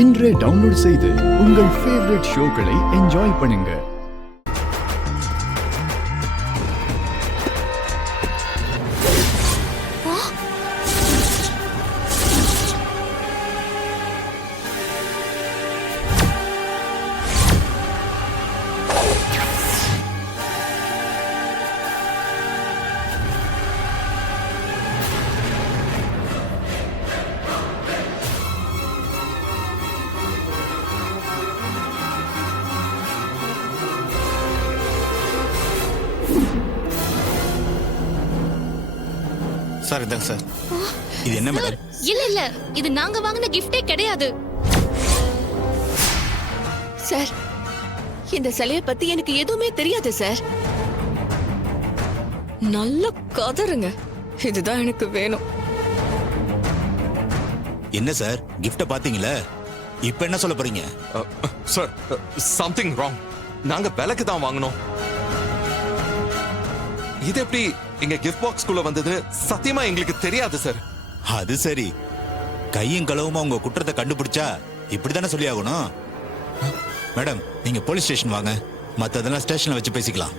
இன்றே டவுன்லோட் செய்து உங்கள் ஃபேவரட் ஷோக்களை என்ஜாய் பண்ணுங்க. சார் இதாங்க சார். இது என்ன மேடம்? இல்ல இது நாங்க வாங்கின கிஃப்டே கிடையாது சார். இந்த சிலைய பத்தி எனக்கு எதுவுமே தெரியாது சார். நல்ல கதருங்க, இதுதான் எனக்கு வேணும். என்ன சார் கிஃப்ட பாத்தீங்களா? இப்ப என்ன சொல்ல போறீங்க? Sir something wrong. நாங்க விலைக்கு தான் வாங்கினோம். இது எப்படி எங்க கிஃப்ட் பாக்ஸ்க்குள்ள வந்தது சத்தியமா எங்களுக்கு தெரியாது சார். அது சரி, கையும் களவுமா உங்க குற்றத்தை கண்டுபிடிச்சா இப்படித்தானே சொல்லி ஆகணும். மேடம் நீங்க போலீஸ் ஸ்டேஷன் வாங்க, மத்ததெல்லாம் ஸ்டேஷன்ல வச்சு பேசிக்கலாம்.